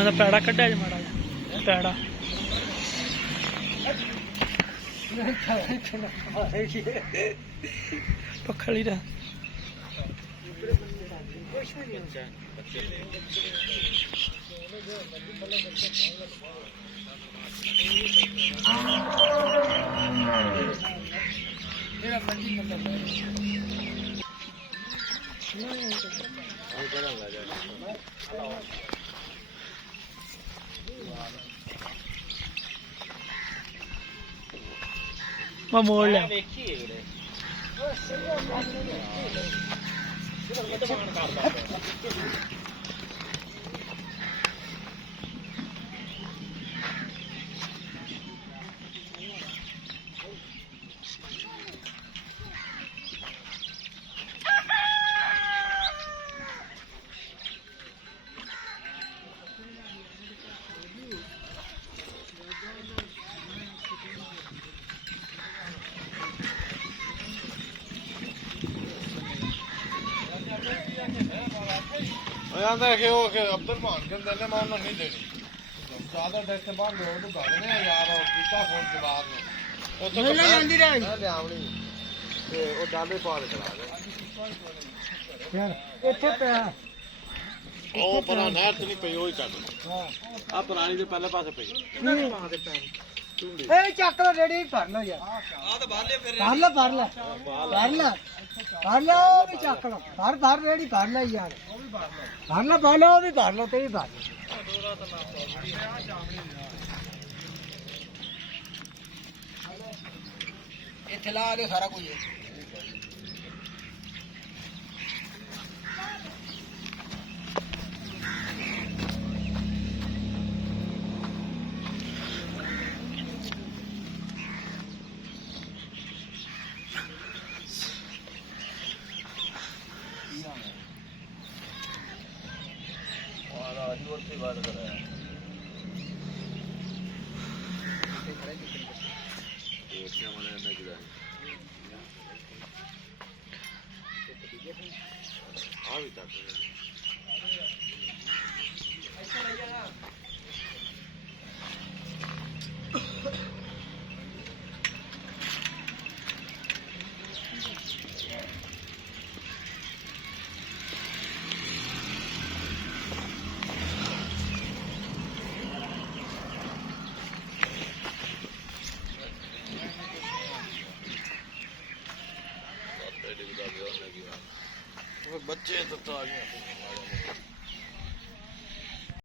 हाँ पैड़ा कड्ढा ज माड़ा जा पैड़ा पखड़ी रहा मैं मोड़ लिया अब्दुल मान के मैं उन्होंने नहीं देनी ज्यादा टैक्स बाहर लो तो घर ने यार और पीपा फोन के बाद में ਉੱਥੇ ਲੈ ਜਾਂਦੀ ਰਹੀ ਲੈ ਆਵਣੀ ਤੇ ਉਹ ਡਾਲੇ ਪਾ ਕੇ ਚਲਾ ਗਿਆ ਯਾਰ ਇੱਥੇ ਪਿਆ ਉਹ ਪਰਾਂ ਨਹਿਰ ਤੇ ਨਹੀਂ ਪਈ ਉਹ ਹੀ ਚੱਕ ਆ ਪੁਰਾਣੀ ਦੇ ਪਹਿਲੇ ਪਾਸੇ ਪਈ ਇਹਨਾਂ ਦੇ ਪਾ ਦੇ ਪੈ ਇਹ ਚੱਕ ਲੋ ਰੇੜੀ ਭਰ ਲੋ ਯਾਰ ਆ ਤਾਂ ਭਰ ਲੈ ਫਿਰ ਭਰ ਲੈ ਉਹ ਵੀ ਚੱਕ ਲੋ ਭਰ ਰੇੜੀ ਭਰ ਲੈ ਯਾਰ ਭਰ ਲੈ ਉਹ ਵੀ ਭਰ ਲੋ ਤੇ ਵੀ ਭਰ ਇੱਥੇ ਲਾ ਦੇ ਸਾਰਾ ਕੁਝ बात कर रहा है बच्चे तो आ गए